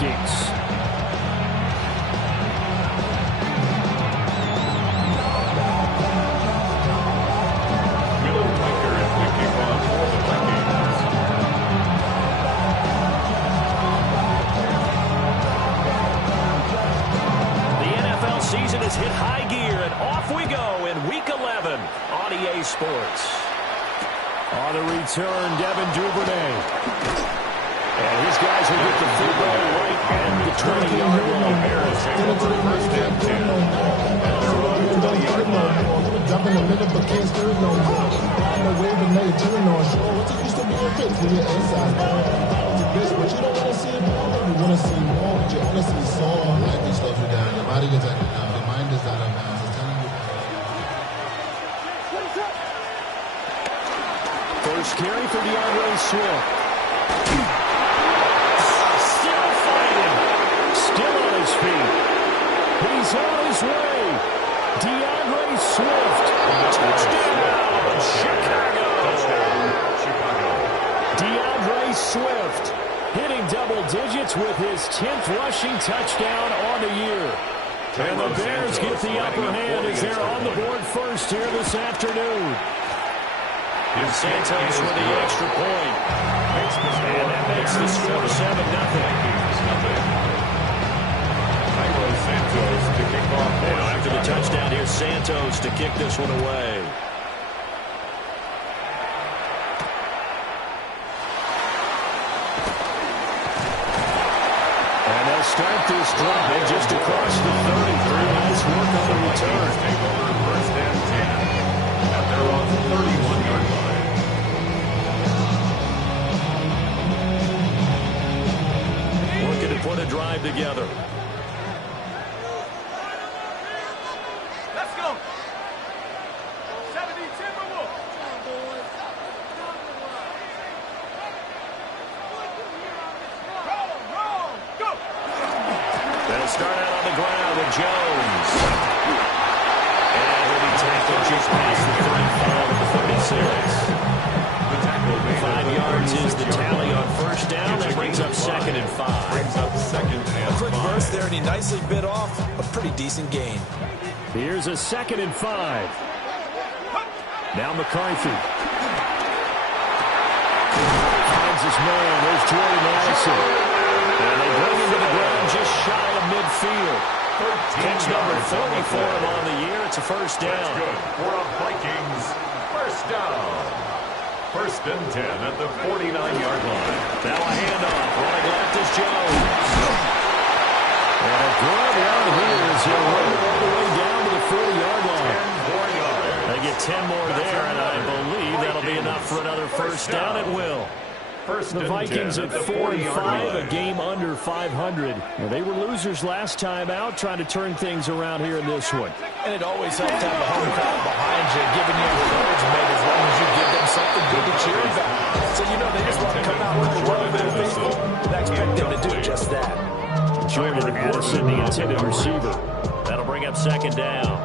Vikings. Season has hit high gear, and off we go in Week 11 on EA Sports. On the return, Devin Duvernay. And his guys will get the football right at the 20-yard line. Bears take over first and 10. At their own 20-yard line. Jump in the middle, but can't stir no more. Riding the wave and they turn on shore. What's it used to be a fix when you're inside? But you don't want to see more. You want to see more, but you honestly saw. Life is slows you down. Your body gets out of bounds. Your mind is out of bounds. It's telling you. First carry for DeAndre Swift. Still fighting. Still on his feet. He's on his way. DeAndre Swift. Touchdown, Chicago. DeAndre Swift hitting double digits with his 10th rushing touchdown on the year. And the Bears get the upper hand as they're on the board first here this afternoon. Santos with the extra point. And that makes the score 7-0. Santos to kick off. After the touchdown, here's Santos to kick this one away. And they'll start this drive just across the 33. Nice work on the return. Take over first and 10 at their own 31-yard line. Looking to put a drive together. Let's go. 70 Timberwolves. Roll, go. They'll start out on the ground with Jones. And he'll be tackled just past the 35 of the 36. The tackle made 5 yards is the tally on first down. That brings up 2nd and 5. Brings up 2nd and 5. Quick burst there, and he nicely bit off a pretty decent gain. Here's a 2nd and 5. Now McCarthy. Finds his man. There's Jordan Addison. And they bring him to the ground just shy of midfield. Catch number 44 on the year. It's a first down. That's good for a Vikings first down. First and 10 at the 49-yard line. Now a handoff. Running left is Jones. And a good run here as he'll run all the way down to the 40-yard line. 10 more yards. They get 10 more there, and I believe that'll be enough for another first down at will. First The and Vikings 10 at the 4-5, 40-yard a game under 500. Well, they were losers last time out, trying to turn things around here in this one. And it always helps to have a home crowd behind you, giving you encouragement as long as you give them something good to cheer about. So, you know, they just want to come out with a little bit of faithful. And I expect them to do just that. Jordan Addison, the intended receiver. That'll bring up 2nd down.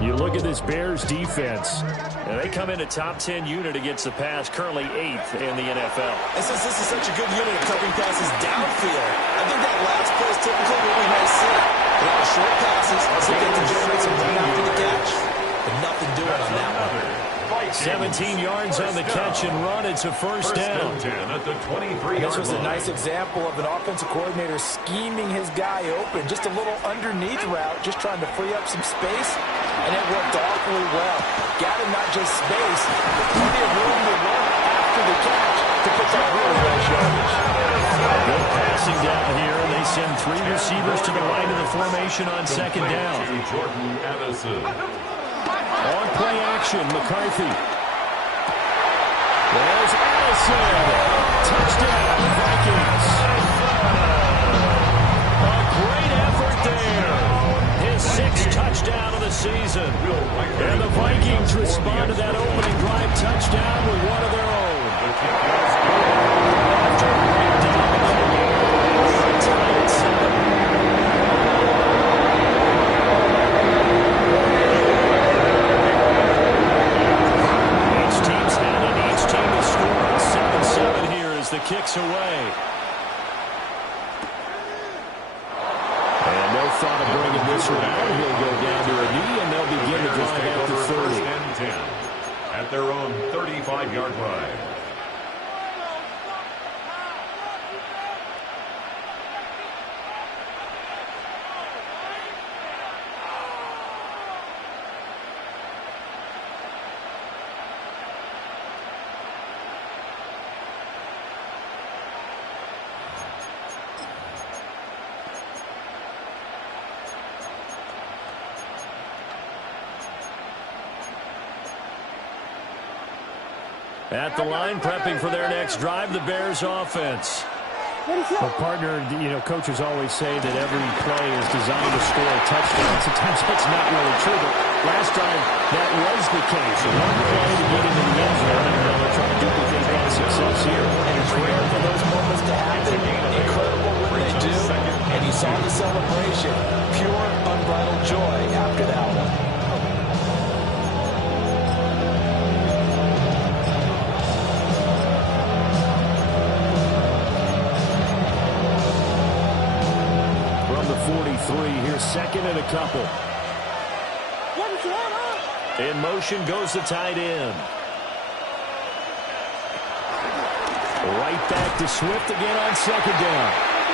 You look at this Bears defense. And they come in a top 10 unit against the pass, currently 8th in the NFL. And since this is such a good unit of covering passes downfield, I think that last play is typically what we may see. A lot of short passes, so they can generate some run after the catch, but nothing doing on that one. 17 yards on the catch and run. It's a first down. And 10 at the 23-yard This was a line. nice example of an offensive coordinator scheming his guy open. Just a little underneath route, just trying to free up some space, and it worked awfully well. Got him not just space, but plenty of room to run after the catch to put that really nice yardage. Good passing down here, and they send 3 receivers to the right of the formation on 2nd down. To Jordan Addison. On play action, McCarthy. There's Addison. Touchdown, Vikings. A great effort there. His 6th touchdown of the season. And the Vikings respond to that opening drive touchdown with one of their own. After a great dominant game, they're tied at 7. Each team's had it. Each team has scored 7-7 here as the kick's away. thought of bringing this one out. He'll go down to a knee, and they'll begin the drive at the 30. First and 10 at their own 35-yard line. At the line, prepping for their next drive, the Bears offense. Well, partner, coaches always say that every play is designed to score a touchdown. Sometimes that's not really true, but last time that was the case. One play to get into the end zone, and they'll try to duplicate that success here. And it's rare for those moments to happen. Incredible when they do. And you saw the celebration. Pure, unbridled joy after that one. Here's second and a couple. In motion goes the tight end. Right back to Swift again on second down.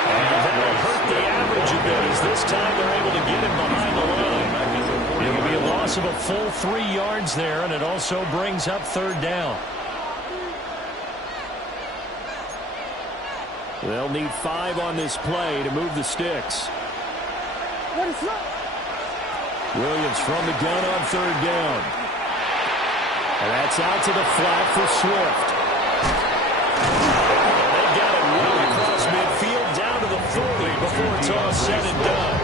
And that'll hurt the average a bit as this time they're able to get him behind the line. It'll be a loss of a full 3 yards there, and it also brings up third down. They'll need 5 on this play to move the sticks. Williams from the gun on third down. And that's out to the flat for Swift. And they got it well across midfield down to the 40 before it's all said and done.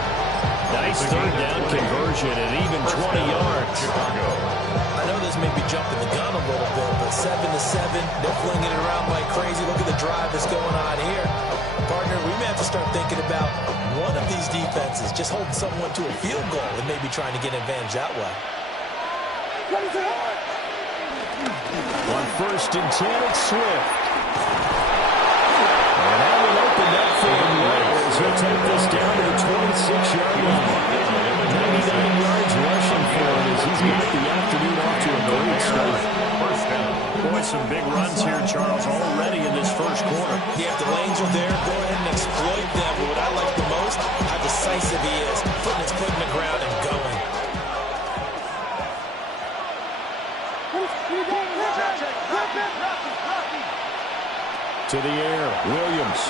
Nice third down conversion and even 20 yards. I know this may be jumping the gun a little bit, but 7-7, they're flinging it around like crazy. Look at the drive that's going on here. Partner, we may have to start thinking about one of these defenses just holding someone to a field goal and maybe trying to get an advantage that way. On first and 10, it's Swift. And that will open up for him well as he'll take this down to the 26-yard line. 99 yards rushing for him as he's got the afternoon off to a great start. First down. Boy, some big runs here, Charles, already in this first quarter. Yeah, if the lanes are there, go ahead and exploit them. But what I like the most, how decisive he is, putting his foot in the ground and going. To the air, Williams.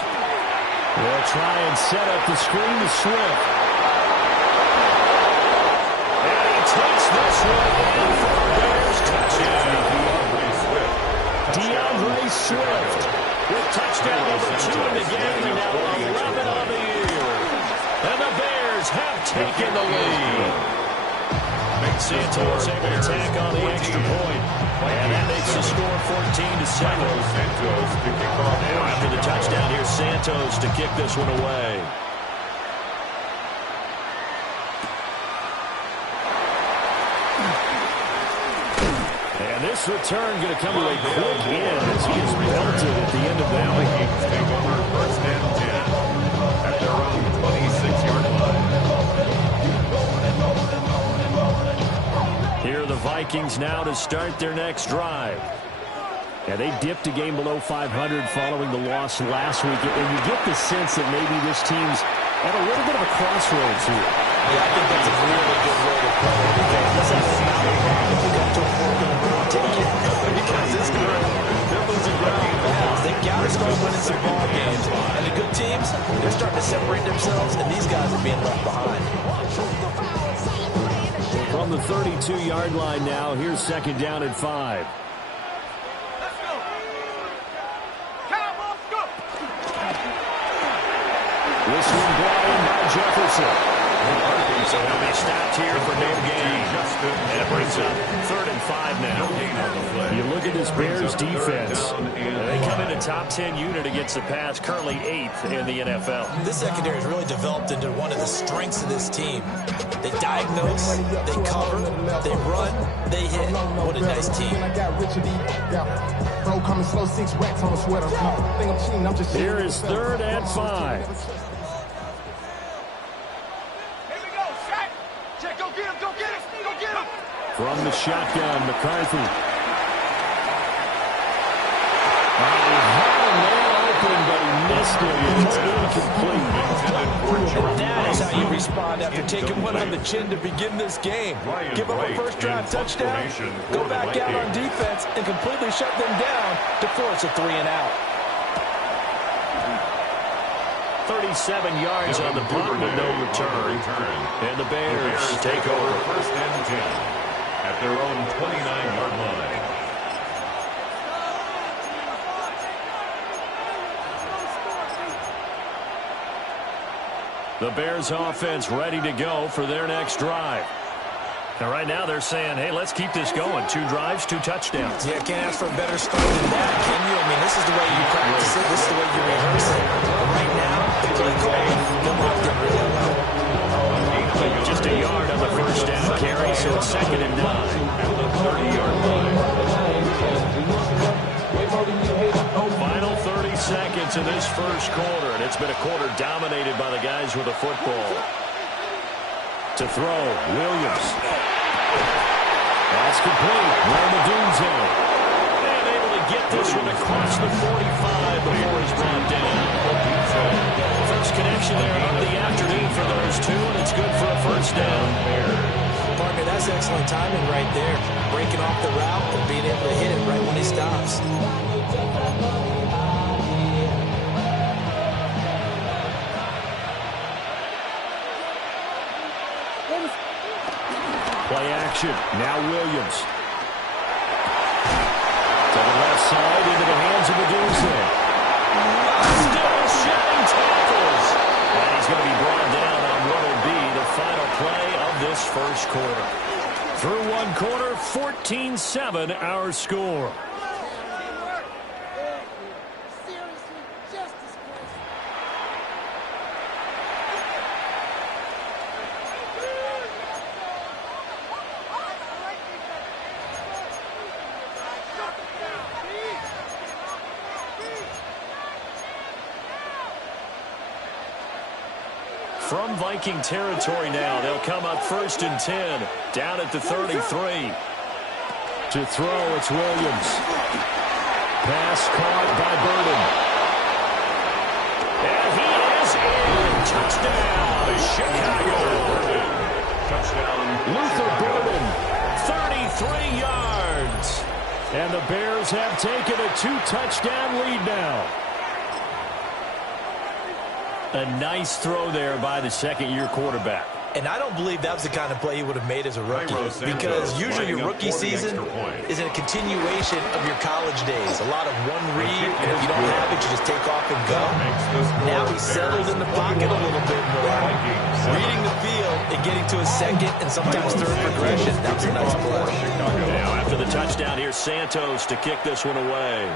They'll try and set up the screen to Swift. And he takes this one in for the Bears touchdown. DeAndre Swift with touchdown number 2 in the game and now 11 on the year. And the Bears have taken the lead. Santos able to tack on the extra point. And that makes the score 14-7. Now after the touchdown, here's Santos to kick this one away. And this return going to come to a quick end as he is belted at the end of that one. Take over first and 10 at their own 26-yard line. Here are the Vikings now to start their next drive. Yeah, they dipped a game below 500 following the loss last week. And you get the sense that maybe this team's at a little bit of a crossroads here. Yeah, I think that's a really good way to put it. Because this is not a problem. If you come to a fork in the road, take it. Because this group, they're losing ground fast. They got to start winning some ball games. And the good teams, they're starting to separate themselves, and these guys are being left behind. From the 32-yard line now, here's second down and 5. This one brought in by Jefferson. So he'll be stopped here for no gain. And it brings up 3rd and 5 now. You look at this Bears defense. They come in a top 10 unit against the pass, currently 8th in the NFL. This secondary has really developed into one of the strengths of this team. They diagnose, they cover, they run, they hit. What a nice team. Here is 3rd and 5. From the shotgun, McCarthy. Open, but he missed it. It's incomplete. That is how you respond after taking one on the chin to begin this game. Give up a first-drive touchdown, go back out on defense, and completely shut them down to force a 3-and-out. 37 yards on the punt with no return. And the Bears take over. First and 10 at their own 29-yard line. The Bears offense ready to go for their next drive. And right now they're saying, hey, let's keep this going. 2 drives, 2 touchdowns. Yeah, can't ask for a better start than that, can you? I mean, this is the way you practice it. This is the way you rehearse it. But right now, the play calling, they're locked in really well. Just a yard on the first down carry, so it's 2nd and 9. At the 30-yard line. Final 30 seconds in this first quarter, and it's been a quarter dominated by the guys with the football. To throw, Williams. That's complete. Ramadunze. And able to get this one across the 45 before he's brought down. First connection there of the afternoon for those two, and it's good for a first down. Partner, that's excellent timing right there. Breaking off the route and being able to hit it right when he stops. Play action. Now Williams. To the left side, into the hands of Medusa. Still shedding tackles. And he's going to be brought down on what will be the final play of this first quarter. Through one quarter, 14-7 our score. From Viking territory now, they'll come up 1st and 10, down at the 33. To throw, it's Williams. Pass caught by Burden. And he is in. Touchdown, Chicago. Touchdown, Luther Burden, 33 yards. And the Bears have taken a 2-touchdown lead now. A nice throw there by the second-year quarterback. And I don't believe that was the kind of play he would have made as a rookie, because usually your rookie season is a continuation of your college days. A lot of one read, and if you don't have it, you just take off and go. Now he's settled in the pocket a little bit more, reading the field and getting to his second and sometimes third progression. That's a nice play. Now after the touchdown, here's Santos to kick this one away.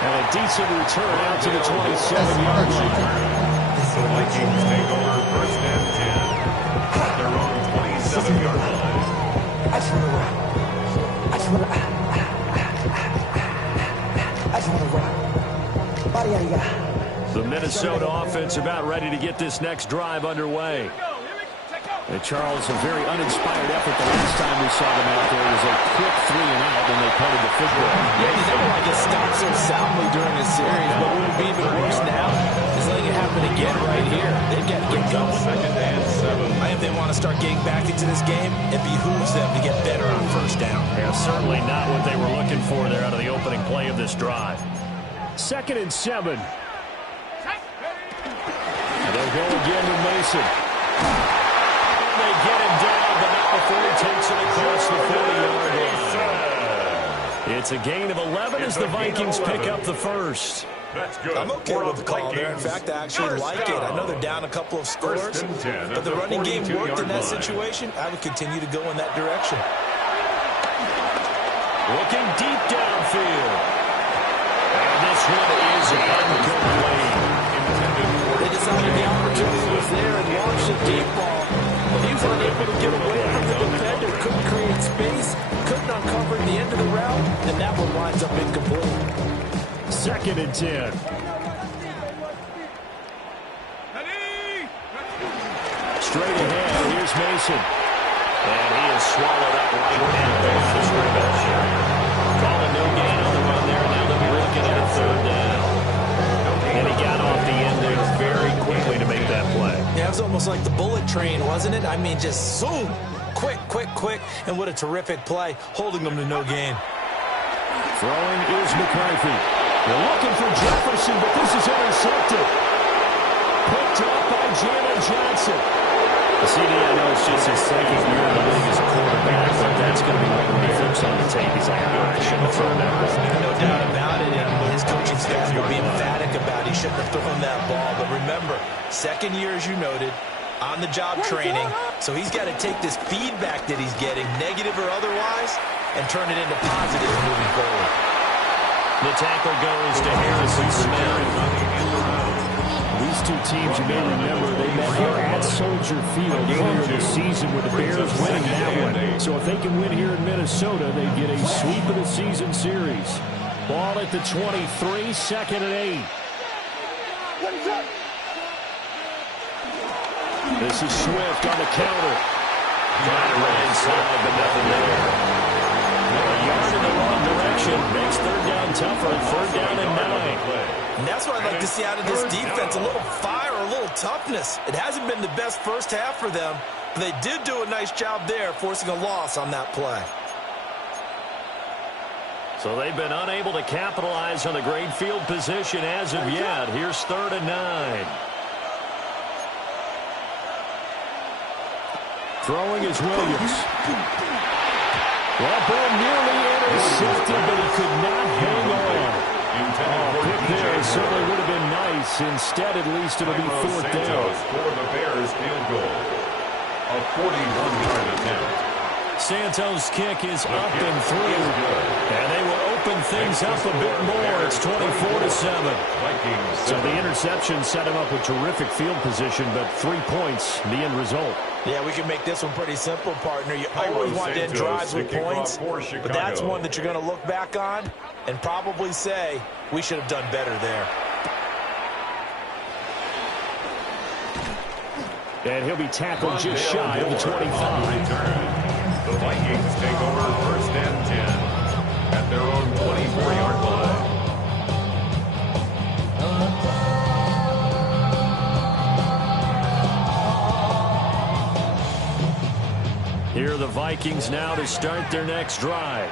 And a decent return out to the 27-yard line. The Vikings take over 1st and 10 at their own 27-yard line. I just want to rock. Body out of ya. The Minnesota offense about ready to get this next drive underway. And Charles, a very uninspired effort the last time we saw them out there. It was a quick 3-and-out when they punted the football. Yeah, you never want to get stopped so soundly during a series, but what would be even worse now is letting it happen again right here. They've got to get going. 2nd and 7. I think they want to start getting back into this game. It behooves them to get better on first down. Yeah, certainly not what they were looking for there out of the opening play of this drive. 2nd and 7. And they'll go again with Mason. They get him down, but not before he takes it across the 40-yard line. It's a gain of 11 as the Vikings pick up the first. That's good. I'm okay with the call there. In fact, I actually like it. I know they're down a couple of scores, but the running game worked in that situation. I would continue to go in that direction. Looking deep downfield. And this one is incomplete. They decided the opportunity was there and launched a deep ball. But he was unable to get away from the defender, couldn't create space, couldn't uncover the end of the route, and that one winds up incomplete. 2nd and 10. Mason. And he is swallowed up right at the scrimmage. Calling no gain on the run there. Now they'll be looking at a third down. And he got off the end there very quickly to make that play. Yeah, it was almost like the bullet train, wasn't it? I mean, just zoom. Quick, quick, quick. And what a terrific play, holding them to no gain. Throwing is McCarthy. They're looking for Jefferson, but this is intercepted. Picked up by Jalen Johnson. CD, I know it's just his second year in the league as a quarterback, but that's going to be when he flips on the tape. He's like, oh, I shouldn't have thrown that ball. No doubt about it, and his coaching staff will be emphatic about he shouldn't have thrown that ball. But remember, second year, as you noted, on-the-job training, so he's got to take this feedback that he's getting, negative or otherwise, and turn it into positives moving forward. The tackle goes to Harrison Smith. These two teams, you may remember, they met here at Soldier Field earlier this season with the Bears winning that one. So if they can win here in Minnesota, they get a sweep of the season series. Ball at the 23, second and 8. This is Swift on the counter. Trying to run inside, but nothing there. A yard in the wrong direction makes third down tougher. Third down and 9. And that's what I'd like to see out of this defense, a little fire, a little toughness. It hasn't been the best first half for them, but they did do a nice job there, forcing a loss on that play. So they've been unable to capitalize on the great field position as of yet. Here's third and 9. Throwing is Williams. That ball nearly intercepted, but he could not hang on. Pick there certainly would have been nice. Instead, at least it'll be fourth down. For the Bears field goal. A 41-yard attempt. Santos' kick is up and through. And they will open things up a bit more. It's 24-7. So the interception set him up with terrific field position, but 3 points, the end result. Yeah, we can make this one pretty simple, partner. You always want to end drives with points, but that's one that you're going to look back on and probably say, we should have done better there. And he'll be tackled just shy of the 25. The Vikings take over first and 10 at their own 24-yard line. Here are the Vikings now to start their next drive.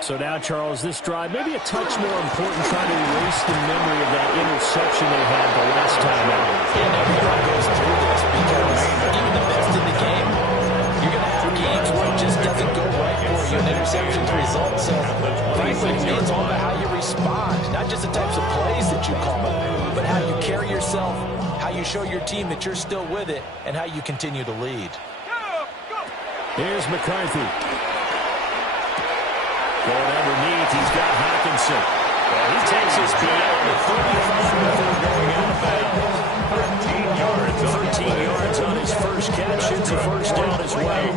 So now, Charles, this drive maybe a touch more important, trying to erase the memory of that interception they had the last time out. And everyone goes through this because even the best in the game, you're going to have games where it just doesn't go right for you, and interceptions result. So, frankly, it's all about how you respond, not just the types of plays that you call, but how you carry yourself, how you show your team that you're still with it, and how you continue to lead. Here's McCarthy. Going underneath, he's got Hawkinson. Well, he takes his beyond the 35 before going out of bounds. 13 yards on his first catch. It's a first down as well.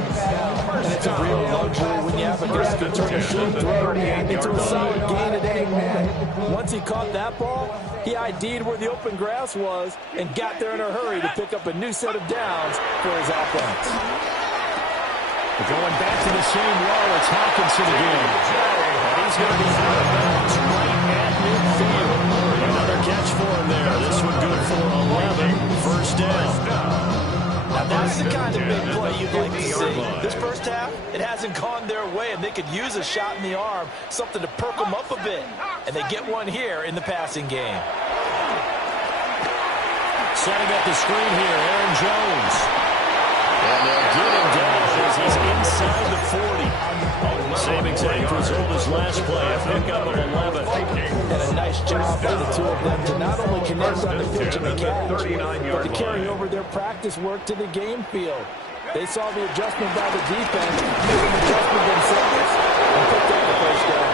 And it's a real luxury when you have a guy who turn a short throw into a solid gain at any moment. Once he caught that ball, he ID'd where the open grass was and got there in a hurry to pick up a new set of downs for his offense. Going back to the same row, it's Hawkinson again. And he's going to be out of bounds right at midfield. Another catch for him there. This one good for 11. First down. Now that's the kind of big play you'd like to see. This first half, it hasn't gone their way, and they could use a shot in the arm, something to perk them up a bit. And they get one here in the passing game. Setting up the screen here, Aaron Jones. And they'll get him down as he's inside the 40. Same exact result as last play, a pickup of 11. And a nice job by the two of them to not only connect on the pitch and the catch, but to carry over their practice work to the game field. They saw the adjustment by the defense, made an adjustment themselves, and picked up the first down.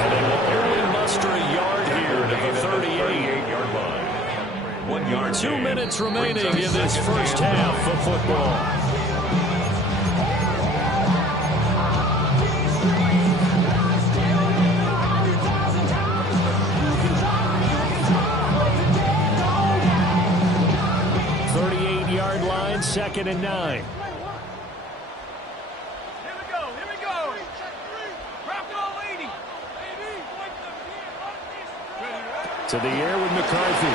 And they will barely muster a yard here to the 38-yard line. 1 yard. 2 minutes remaining in this first half of football. 2nd and 9. To the air with McCarthy.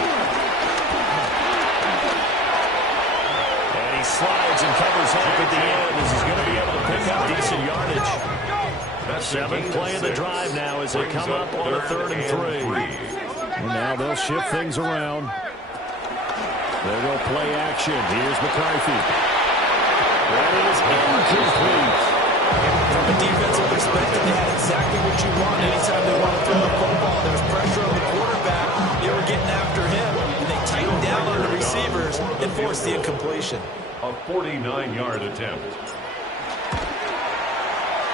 And he slides and covers up at the end as he's going to be able to pick up decent yardage. 7th play of the drive now as they come up on a 3rd and 3. And now they'll shift things around. They'll go play action. Here's McCarthy. That is incomplete. From a defensive perspective, they had exactly what you want. Anytime they want to throw the football, there was pressure on the quarterback. They were getting after him, and they tightened down on the receivers and forced the incompletion. A 49-yard attempt.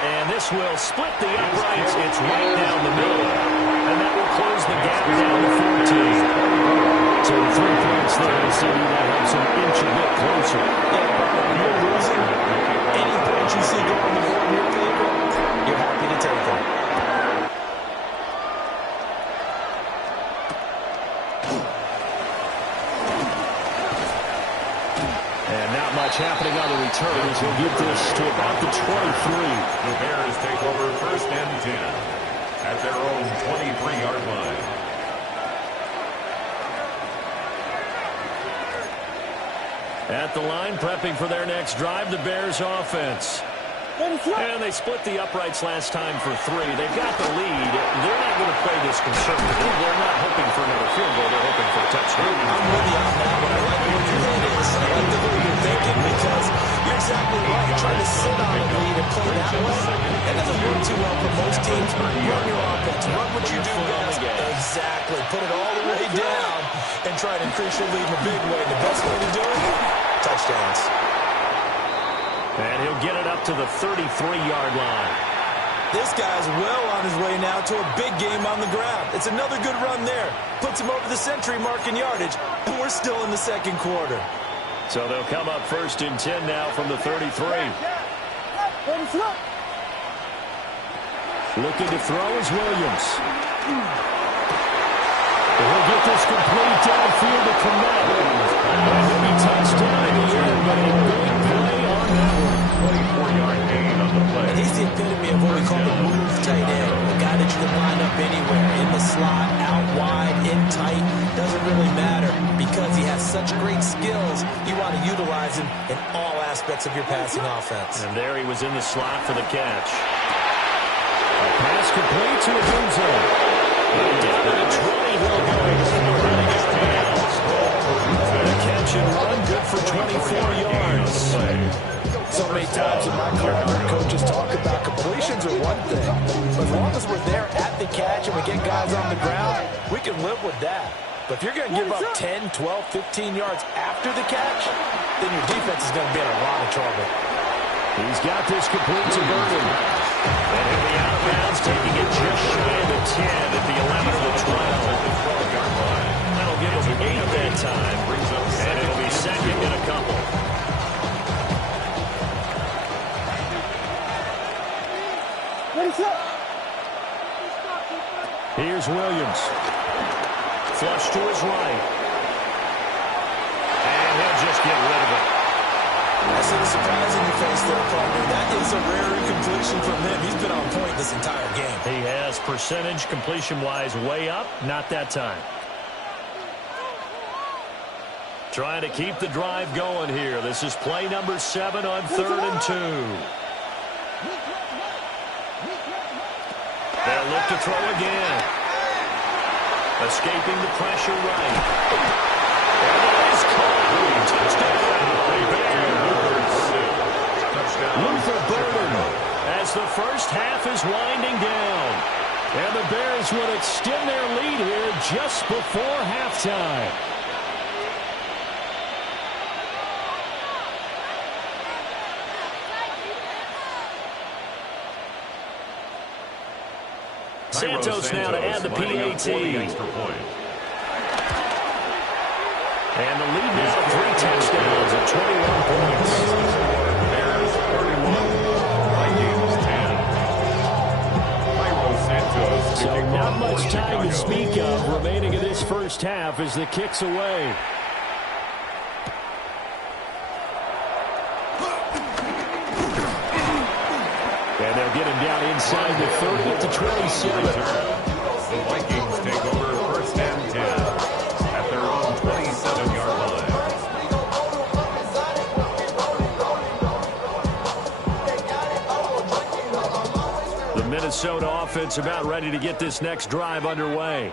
And this will split the uprights. It's right down the middle. And that will close the gap down to 14. So 3 points there. CD that helps him inch a bit closer. You're losing. Any points you see going on the board in your favor, you're happy to take them. And not much happening on the return as he'll get this to about the 23. The Bears take over 1st and 10 at their own 23-yard line. At the line, prepping for their next drive, the Bears offense. And they split the uprights last time for 3. They've got the lead. They're not going to play this conservatively. They're not hoping for another field goal. They're hoping for a touchdown. I'm with you on that one. I like where your head is. I like the way you're thinking because you're exactly right. Trying to sit on a lead and play that way, that doesn't work too well for most teams. Run your offense. Run what you do best. Exactly. Put it all the way down and try to increase your lead in a big way. The best way to do it, touchdowns. And he'll get it up to the 33-yard line. This guy's well on his way now to a big game on the ground. It's another good run there. Puts him over the century mark in yardage, and we're still in the 2nd quarter. So they'll come up 1st and 10 now from the 33. Looking to throw is Williams. He'll get this complete downfield to Connect. He'll be touchdown in the end, but a big play on that one. 24-yard gain on the play. And he's the epitome of what we call the move tight end. A guy that you can line up anywhere, in the slot, out wide, in tight. Doesn't really matter because he has such great skills. You want to utilize him in all aspects of your passing offense. And there he was in the slot for the catch. A pass complete to Abuzo. Down to the 20, he'll go. Running his pass. The catch and run, good for 24 yards. So many times in my career, I've heard coaches talk about completions are one thing. But as long as we're there at the catch and we get guys on the ground, we can live with that. But if you're going to give up 10, 12, 15 yards after the catch, then your defense is going to be in a lot of trouble. He's got this complete to Burton. And he'll be out of bounds, taking it just shy of the 10 at the 11 of the 12-yard line. That'll give him 8 that time. And it'll be 2nd and a couple. Here's Williams. Flush to his right. And he'll just get rid of it. I see the surprise in your face there, partner. That is a rare incompletion from him. He's been on point this entire game. He has percentage completion-wise way up. Not that time. Trying to keep the drive going here. This is play number 7 on 3rd and 2. They'll look to throw again. Escaping the pressure right. And it is caught. Touchdown. Luther Burden as the first half is winding down. And the Bears would extend their lead here just before halftime. Santos now to add the PAT. And the lead now 3 touchdowns at 21 points. Bears 31, Vikings 10. So not much time to speak of remaining in this first half as the kick's away. inside the 30 at the 27. The Vikings take over first and 10 at their own 27-yard line. The Minnesota offense about ready to get this next drive underway.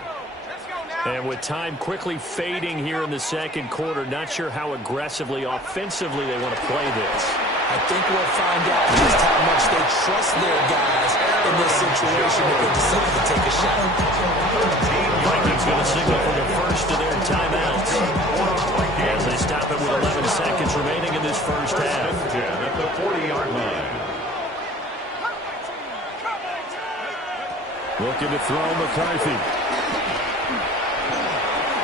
And with time quickly fading here in the second quarter, not sure how aggressively, offensively they want to play this. I think we'll find out just how much they trust their guys in this situation if they decide to take a shot. Vikings going to signal for the first of their timeouts as they stop it with 11 seconds remaining in this first half. 10 at the 40-yard line. Looking to throw McCarthy.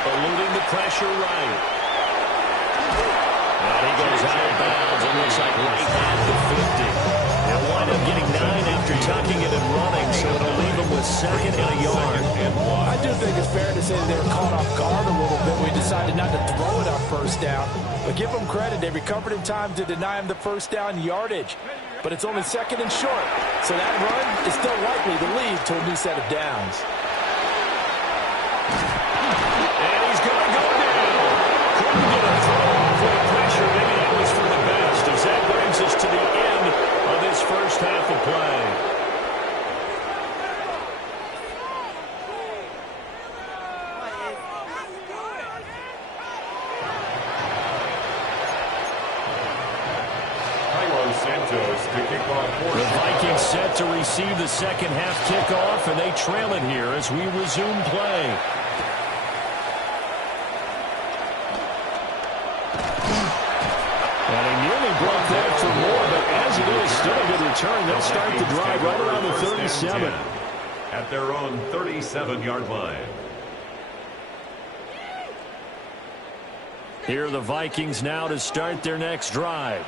Eluding the pressure right. And he goes out of bounds. It looks like right at the 50. They'll wind up getting 9 after tucking it and running, so it'll leave them with second and a yard. I do think it's fair to say they were caught off guard a little bit. We decided not to throw it on first down. But give them credit. They recovered in time to deny him the first down yardage. But it's only second and short. So that run is still likely to lead to a new set of downs. And he's going to go down. Couldn't get a throw off with pressure. Maybe that was for the best as that brings us to the end of this first half of play. The Vikings set to receive the second half kickoff, and they trail it here as we resume play. And he nearly broke that for more, but as it is, still a good return. They'll start the drive right around the 37. At their own 37-yard line. Here are the Vikings now to start their next drive.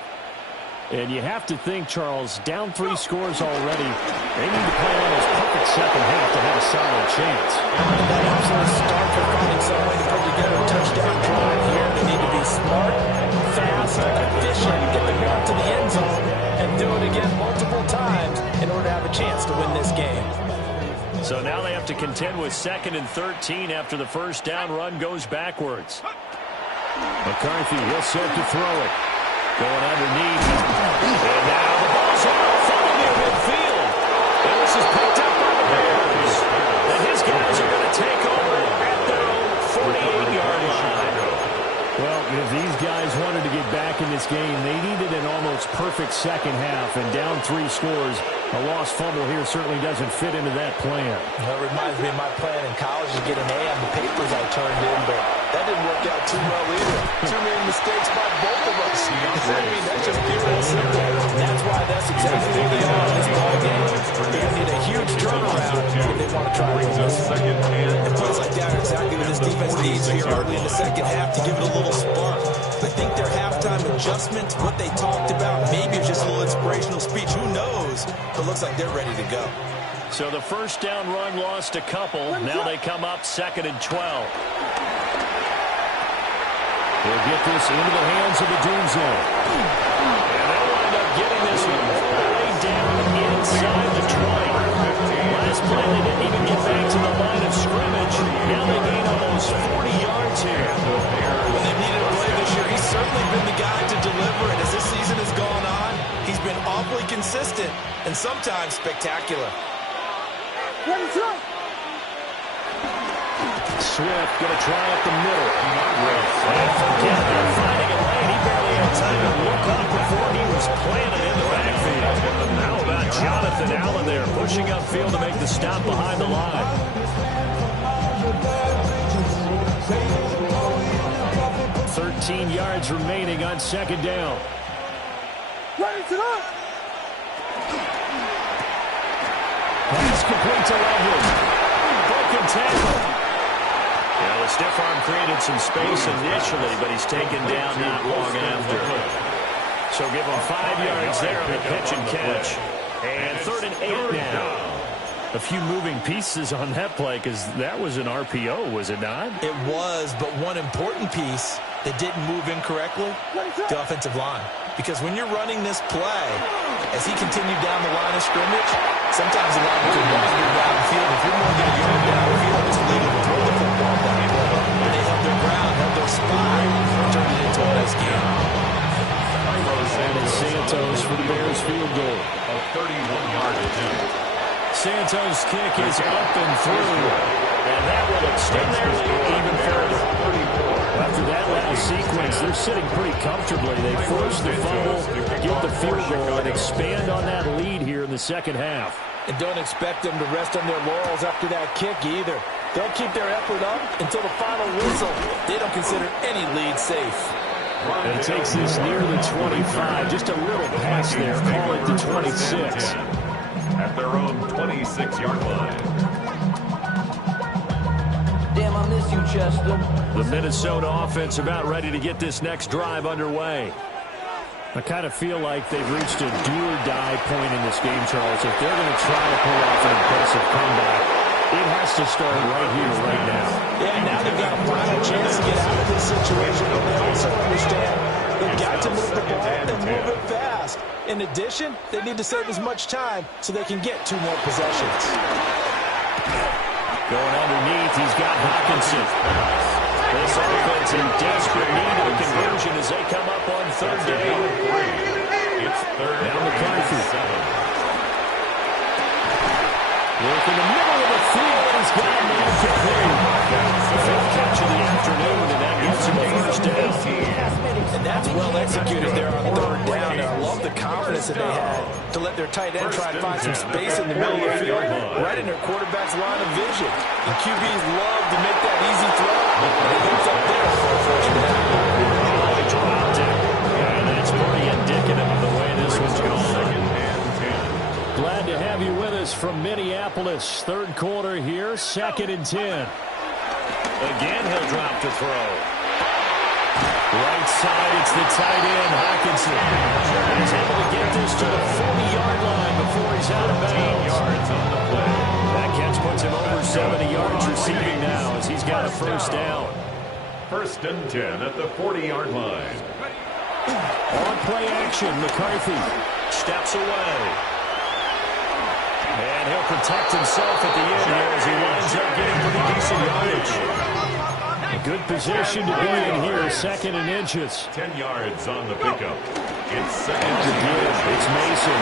And you have to think, Charles, down 3 scores already. They need to play almost perfect second half to have a solid chance. That absolute start for finding some way to put together a touchdown drive here. They need to be smart, fast, efficient, get the ball to the end zone, and do it again multiple times in order to have a chance to win this game. So now they have to contend with 2nd and 13 after the first down run goes backwards. McCarthy will set to throw it. Going underneath. And now the ball's out from near midfield. And this is picked up by the Bears. And his guys are going to take over at their own 48-yard line. Well, if these guys wanted to get back in this game, they needed an almost perfect second half. And down 3 scores, a lost fumble here certainly doesn't fit into that plan. That reminds me of my plan in college to get an A on the papers I turned in, but that didn't work out too well either. Too many mistakes by both of us. I mean, that's just pure and simple. And that's why that's exactly where they are in this ball game. They're going to need a huge turnaround if they want to try to win this. And plays like that are exactly what this defense needs here early in the second half to give it a little spark. I think their halftime adjustment, what they talked about, maybe it's just a little inspirational speech. Who knows? But it looks like they're ready to go. So the first down run lost a couple. Now they come up 2nd and 12. They'll get this into the hands of the Doom Zone. And they'll wind up getting this one all the way down inside the 20. Last play, they didn't even get back to the line of scrimmage. Now they gain almost 40 yards here. When they needed a play this year, he's certainly been the guy to deliver it. As this season has gone on, he's been awfully consistent and sometimes spectacular. Swift going to try up the middle. And forget they're finding a lane. He barely had time to look up before he was planted in the backfield. How about Jonathan Allen there pushing upfield to make the stop behind the line? 13 yards remaining on 2nd down. Pass complete to Levis. Broken tackle. Yeah, the stiff arm created some space initially, but he's taken down not long after. So give him 5 yards there on the pitch and catch. And 3rd and 8 now. A few moving pieces on that play because that was an RPO, was it not? It was, but one important piece that didn't move incorrectly, the offensive line. because when you're running this play, as he continued down the line of scrimmage, sometimes a lot of can run you downfield. If you're more than a yard downfield, it's illegal to throw the football down. But they held their ground, held their spot, and turned it into a nice game. And Santos for the Bears field goal. A 31-yard attempt. Santos' kick is up and through. And that will extend their lead even further. After that last sequence, they're sitting pretty comfortably. They force the fumble, get the field goal, and expand on that lead here in the second half. And don't expect them to rest on their laurels after that kick either. They'll keep their effort up until the final whistle. They don't consider any lead safe. And it takes this near the 25, just a little past there, call it the 26. At their own 26-yard line. Damn, I miss you, Chester. The Minnesota offense about ready to get this next drive underway. I kind of feel like they've reached a do-or-die point in this game, Charles. If they're going to try to pull off an impressive comeback, it has to start right here, right now. Yeah, now they've got a final chance to get out of this situation, but they also understand they've got to move the ball and move it fast. In addition, they need to save as much time so they can get 2 more possessions. Going underneath, he's got Hawkinson. This offense in desperate need of a conversion as they come up on third down. It's third Now McCarthy. and 7. Work in the middle of the field. He's got a man complete. Fifth catch of the afternoon, and that gets him a first down. And that's well executed there on third down. I love the confidence that they had to let their tight end try and find some space in the middle of the field, right in their quarterback's line of vision. And QBs love to make that easy throw. And they hooked up there for a first down. Oh, he dropped it. And that's pretty indicative of the way this one's going. Glad to have you with us from Minneapolis. Third quarter here, 2nd and 10. Again, he'll drop to throw. Right side, it's the tight end, Hawkinson. He's able to get this to the 40-yard line before he's out of bounds. Yards on the play. That catch puts him over 70 yards receiving now as he's got a first down. First and 10 at the 40-yard line. On play action, McCarthy steps away. And he'll protect himself at the end here as he winds up getting pretty decent yardage. A good position to be in here, 2nd and inches. 10 yards on the pickup. It's second To give, it's Mason.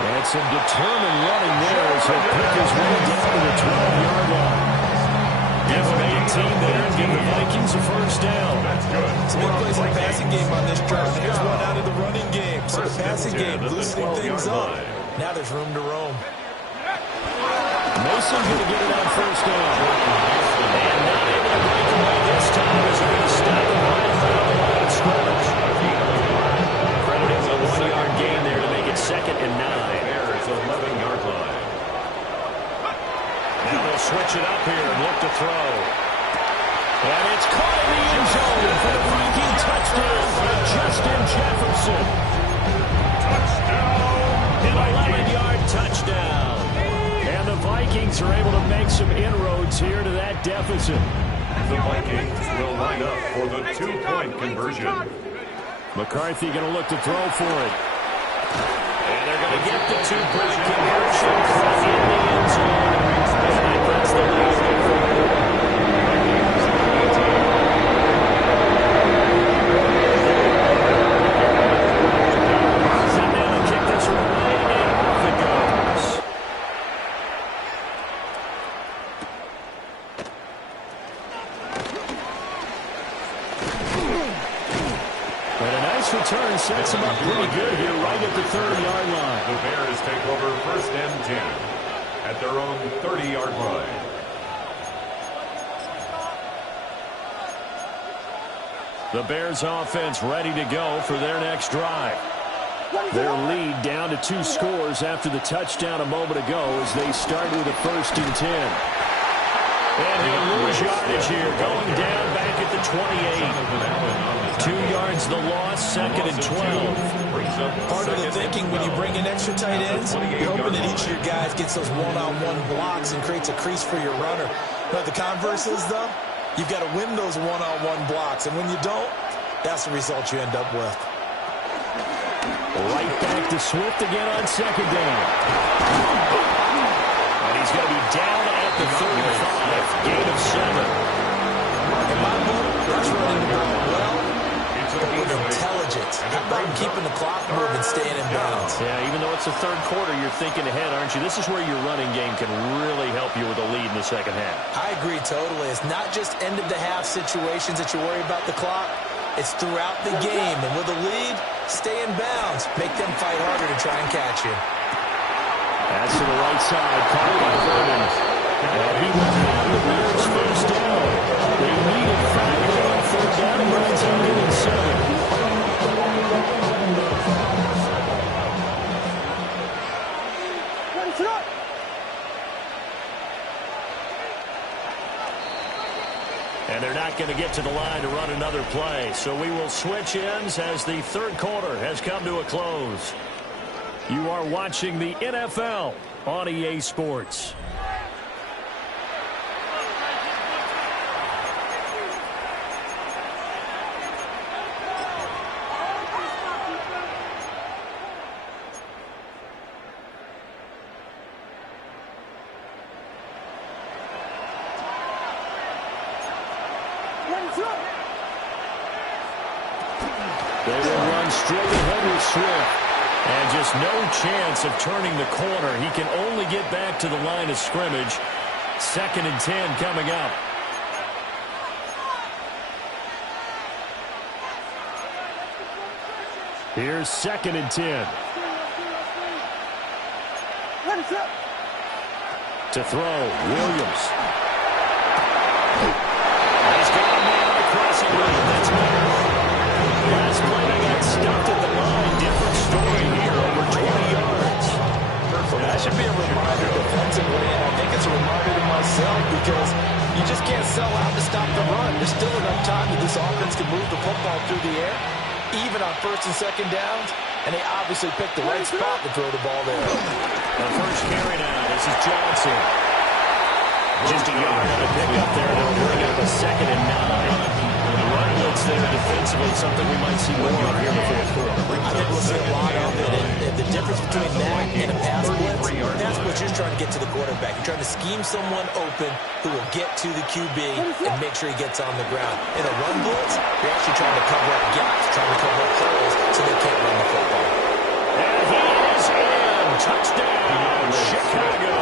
And some determined running there as he'll pick his way down to the 12-yard line. Give him 18 there and give the Vikings a first down. That's good. Some big plays in the passing game on this drive. Here's one out of the running game. So the passing game loosening things up. Now there's room to roam. Mason's going to get it on first down. And not able to break away this time as they're going to stop him right around the line of scrimmage. Crediting a 1-yard gain there to make it 2nd and 9. Bears 11-yard line. Now they'll switch it up here and look to throw. And it's caught in the end zone for the Viking touchdown by Justin Jefferson. An 11-yard touchdown. And the Vikings are able to make some inroads here to that deficit. The Vikings will line up for the 2-point conversion. McCarthy going to look to throw for it. And they're going to get the 2-point conversion in the end zone. And that puts the lead. Return sets him up pretty good here right at the 30-yard line. The Bears take over first and 10 at their own 30-yard line. The Bears offense ready to go for their next drive. Their lead down to 2 scores after the touchdown a moment ago as they start with a first and 10. And he'll lose yardage here, going down back at the 28. 2 yards the loss, 2nd and 12. Part of the thinking when you bring in extra tight ends, you're hoping that each of your guys gets those one-on-one blocks and creates a crease for your runner. But the converse is, though, you've got to win those one-on-one blocks. And when you don't, That's the result you end up with. Right back to Swift again on second down. And he's going to be down at the 35. Gain of 7. In my book, that's running the ball well, but with intelligence. How about keeping the clock moving, staying in bounds? Yeah, even though it's the third quarter, you're thinking ahead, aren't you? This is where your running game can really help you with a lead in the second half. I agree totally. It's not just end-of-the-half situations that you worry about the clock. It's throughout the game. And with a lead, stay in bounds. Make them fight harder to try and catch you. That's to the right side. Caught by Vernon. And he will have the Bears first down. They needed 5 on third down. He runs out in 7. And they're not going to get to the line to run another play. So we will switch ends as the third quarter has come to a close. You are watching the NFL on EA Sports. They will run straight ahead with Swift. And just no chance of turning the corner. He can only get back to the line of scrimmage. 2nd and 10 coming up. Here's 2nd and 10. To throw, Williams. He's got a man on the crossing route. That's better. Last play, they got stuffed at the line. Different story here, over 20 yards. That should be a reminder defensively, and I think it's a reminder to myself because you just can't sell out to stop the run. There's still enough time that this offense can move the football through the air, even on 1st and 2nd downs, and they obviously picked the right spot to throw the ball there. The first carry now, this is Johnson. Just a yard on a pick up there. They'll bring up a 2nd and 9. The run blitz there defensively, something we might see more of here in the fourth quarter. I think we'll see a lot of it, and the difference between that and a pass blitz, you're just trying to get to the quarterback. You're trying to scheme someone open who will get to the QB and make sure he gets on the ground. In a run blitz, you're actually trying to cover up gaps, trying to cover up holes so they can't run the football. And he is in. Touchdown, Chicago.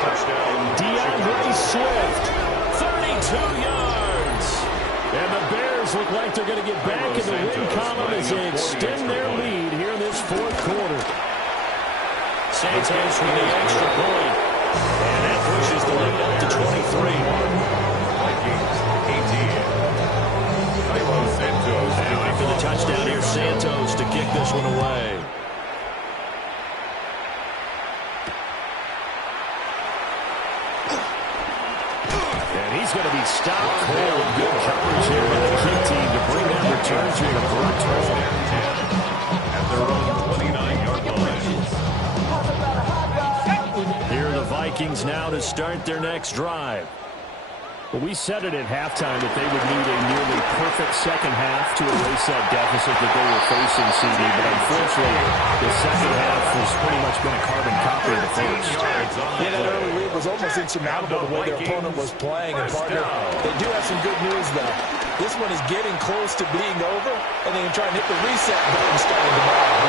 Touchdown, DeAndre Swift, 32 yards. And the Bears look like they're going to get back in the win column as they extend their lead here in this fourth quarter. Santos with the extra point. And that pushes the lead up to 23. Vikings, 18. Santos. Now after the touchdown, here's Santos to kick this one away. And he's going to be stopped cold. Good coverage here by the kick team to bring that return to the front. At their own 29-yard line. Here are the Vikings now to start their next drive. Well, we said it at halftime that they would need a nearly perfect second half to erase that deficit that they were facing, CD. But unfortunately, the second half has pretty much been a carbon copy of the first. Yeah, that early lead was almost insurmountable the way their opponent was playing. And partner, they do have some good news, though. This one is getting close to being over, and they can try and hit the reset button starting tomorrow.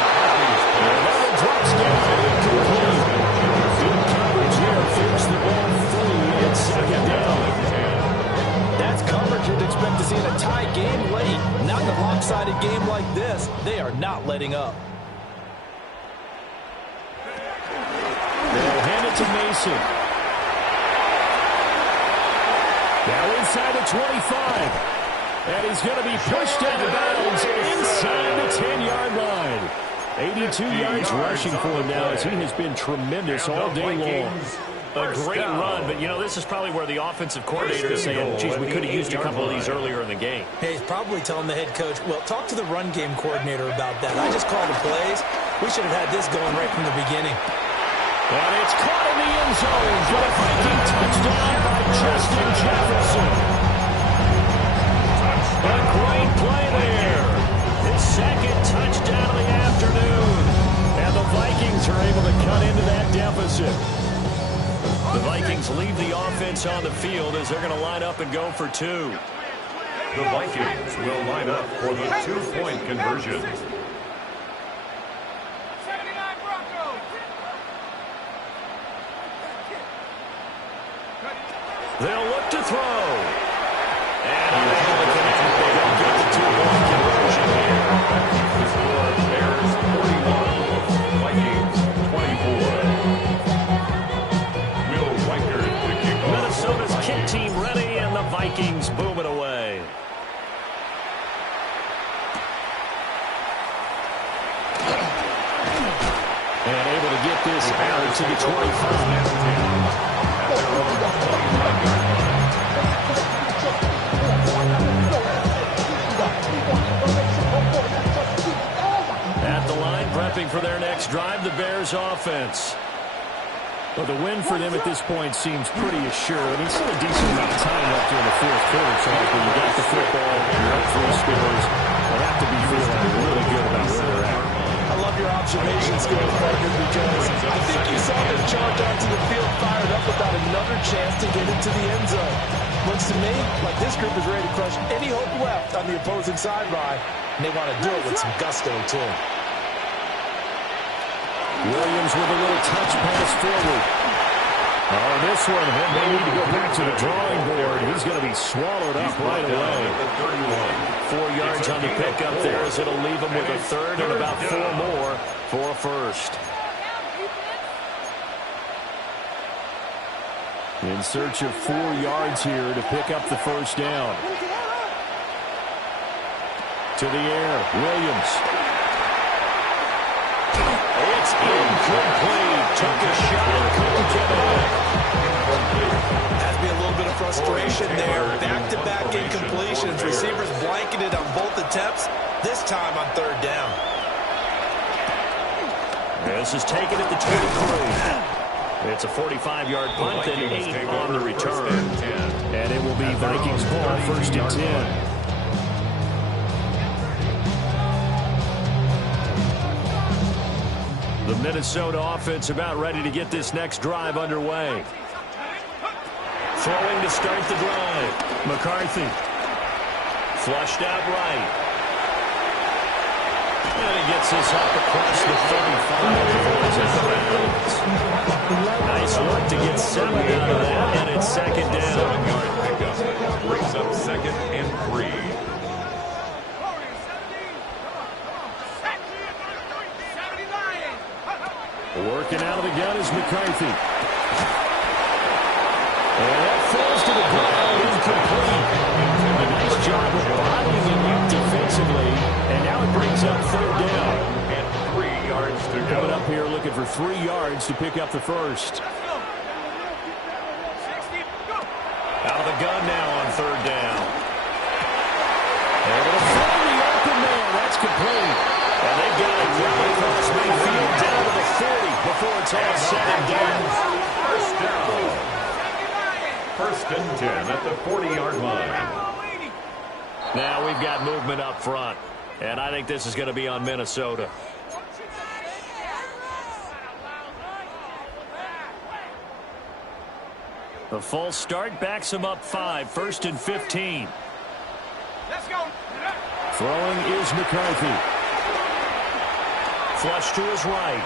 Another touchdown incomplete. Good coverage here. Force the ball free at second down. That's coverage you'd expect to see in a tie game late. Not in a lopsided game like this. They are not letting up. They'll hand it to Mason. Now inside the 25. And he's going to be pushed out of bounds inside the 10-yard line. 82 yards rushing for him now as he has been tremendous all day long. A great run, but, you know, this is probably where the offensive coordinator is saying, geez, we could have used a couple of these earlier in the game. Hey, he's probably telling the head coach, well, talk to the run game coordinator about that. I just called the plays. We should have had this going right from the beginning. And it's caught in the end zone for a Viking touchdown by Justin Jefferson. A great play Vikings leave the offense on the field as they're going to line up and go for two. The Vikings will line up for the two-point conversion. 79 Broncos. They'll look to throw. And unable to connect. They don't get the two-point conversion here. The score, Bears 41, Vikings 24. Will Riker to kick off. Minnesota's kick team ready, and the Vikings boom it away. And able to get this out to the 25. At the line, prepping for their next drive, the Bears offense. Well, the win for them at this point seems pretty assured. I mean, still a decent amount of time left in the fourth quarter, Charles, when you got the football, you're up 3 scores. They have to be feeling really good about where they're at. I love your observation skills, partner, because I think you saw them charge onto the field fired up without another chance to get into the end zone. Looks to me like this group is ready to crush any hope left on the opposing sideline, and they want to do it with some gusto, too. Williams with a little touch pass forward. Oh, this one, he may need to go back to the drawing board. He's going to be swallowed up right away. 4 yards on the pickup there as it'll leave him with a third and about 4 more for a first. In search of 4 yards here to pick up the first down. To the air, Williams. It's incomplete. Took a shot, couldn't get it. Has been a little bit of frustration there. Back-to-back incompletions. Receivers blanketed on both attempts, this time on third down. This is taken at the 23. It's a 45-yard punt and 8 on the return. And it will be Vikings ball, first and 10. The Minnesota offense about ready to get this next drive underway. Throwing to start the drive. McCarthy. Flushed out right. And he gets this up across the 35. Nice work to get 7 out of that, and it's second down. 7-yard pickup. Brings up second and 3. Working out of the gun is McCarthy. And that falls to the ground, incomplete. A nice job of bottling him up defensively, and now it brings up third down. And 3 yards to go. Coming up here looking for 3 yards to pick up the first. Out of the gun now on third down. Able to find the open man. That's complete. And they've got it right across midfield down to the 40 before it's all said and done. First down. First and 10 at the 40-yard line. Now we've got movement up front, and I think this is going to be on Minnesota. The false start backs him up 5, first and 15. Let's go. Throwing is McCarthy. Flush to his right.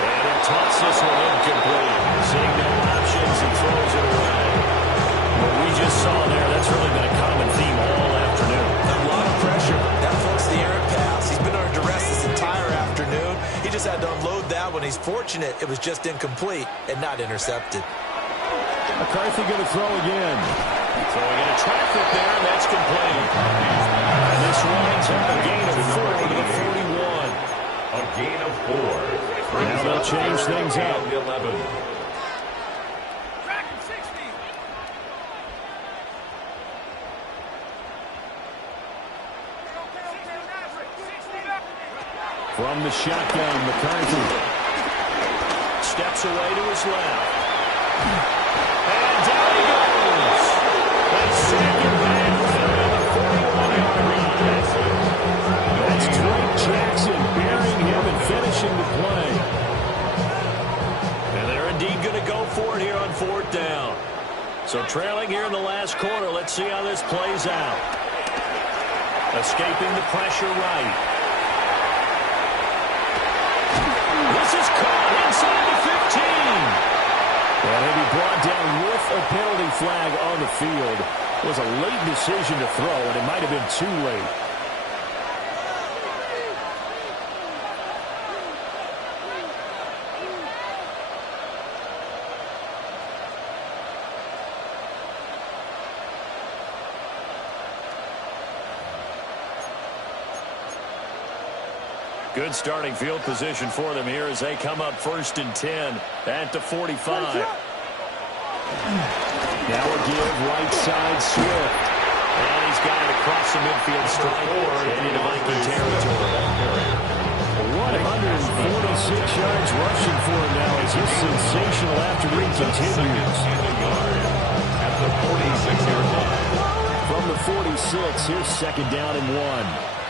And he'll toss this one incomplete. Seeing no options, he throws it away. What we just saw there, that's really been a common theme all afternoon. A lot of pressure. That forced the errant pass. He's been under duress this entire afternoon. He just had to unload that one. He's fortunate it was just incomplete and not intercepted. McCarthy going to throw again. Throwing into traffic there, and that's complete. And this winds up a gain of 4 to the 41. A gain of 4. Now they'll change things up. 11. From the shotgun, McCarthy steps away to his left. And down he goes. And second back on the 41-yard line. That's Drake Jackson burying him and finishing the play. And they're indeed going to go for it here on 4th down. So trailing here in the last quarter. Let's see how this plays out. Escaping the pressure right. This is caught inside the 15. And he'll be brought down with a penalty flag on the field. It was a late decision to throw, and it might have been too late. Good starting field position for them here as they come up 1st and 10 at the 45. Now a give right side Swift. And he's got it across the midfield stripe and into Viking territory. 146 yards rushing for him now as this sensational afternoon continues. At the 46-yard line. From the 46, here's 2nd down and 1.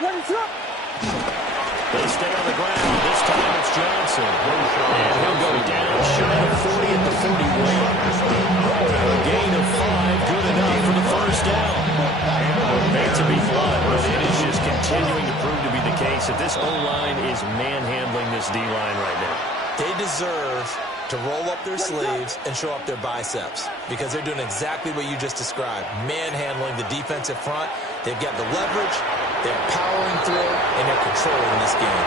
They stay on the ground. This time it's Johnson. And he'll go down shy of 40 at the 41. A gain of 5, good enough for the 1st down. Hate to be blunt, but it is just continuing to prove to be the case that this O-line is manhandling this D-line right now. They deserve to roll up their sleeves and show up their biceps because they're doing exactly what you just described, manhandling the defensive front. They've got the leverage, they're powering through, and they're controlling this game.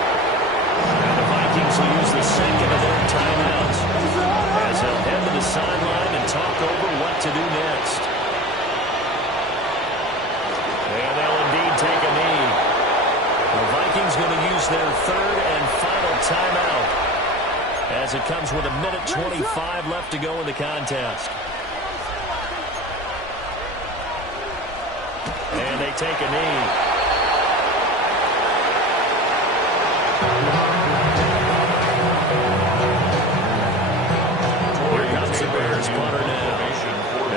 And the Vikings will use the second of their timeouts as they'll head to the sideline and talk over what to do next. And they'll indeed take a knee. The Vikings going to use their 3rd and final timeout as it comes with 1:25 left to go in the contest. And they take a knee. Here comes the Bears punter now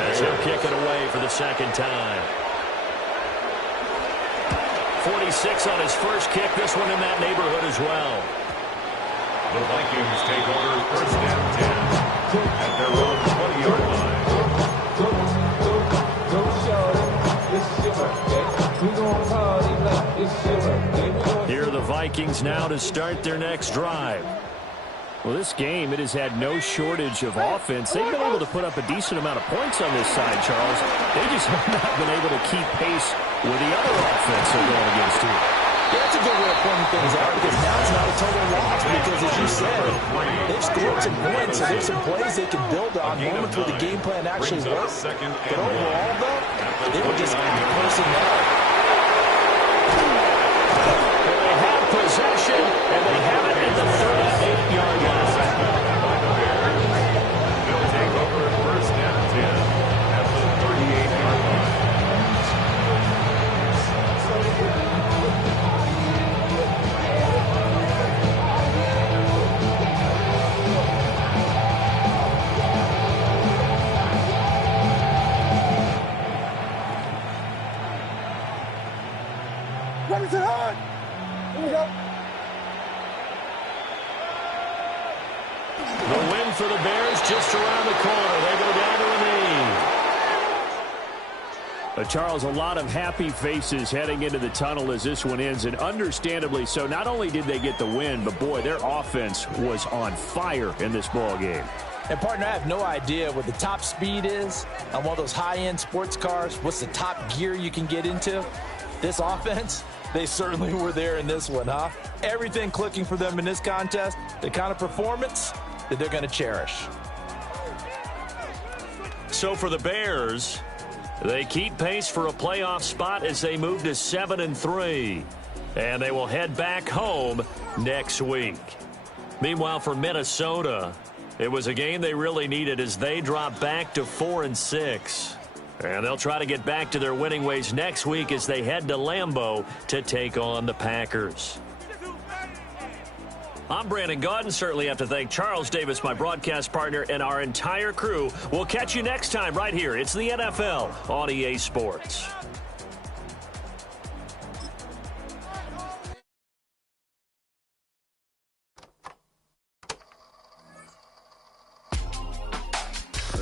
as he'll kick it away for the 2nd time. 46 on his first kick. This one in that neighborhood as well. The Vikings take over 1st and 10 at their own 20-yard line. Here are the Vikings now to start their next drive. Well, this game, it has had no shortage of offense. They've been able to put up a decent amount of points on this side, Charles. They just have not been able to keep pace with the other offense they're going against here. Yeah, that's a good way of pointing things out because now it's not a total loss because, as you said, they've scored some points, so there's some plays they can build on, moments where the game plan actually works. But overall, though, they were just personnel. They have possession, and they have it at the 38-yard line. They'll take over 1st and 10 at the 38-yard line. The win for the Bears just around the corner. They go down to a knee. Charles, a lot of happy faces heading into the tunnel as this one ends, and understandably so. Not only did they get the win, but, boy, their offense was on fire in this ball game. And, partner, I have no idea what the top speed is on one of those high-end sports cars. What's the top gear you can get into? This offense, they certainly were there in this one, huh? Everything clicking for them in this contest, the kind of performance that they're going to cherish. So for the Bears, they keep pace for a playoff spot as they move to 7-3. And they will head back home next week. Meanwhile, for Minnesota, it was a game they really needed as they drop back to 4-6. And they'll try to get back to their winning ways next week as they head to Lambeau to take on the Packers. I'm Brandon Gaudin. Certainly have to thank Charles Davis, my broadcast partner, and our entire crew. We'll catch you next time right here. It's the NFL on EA Sports.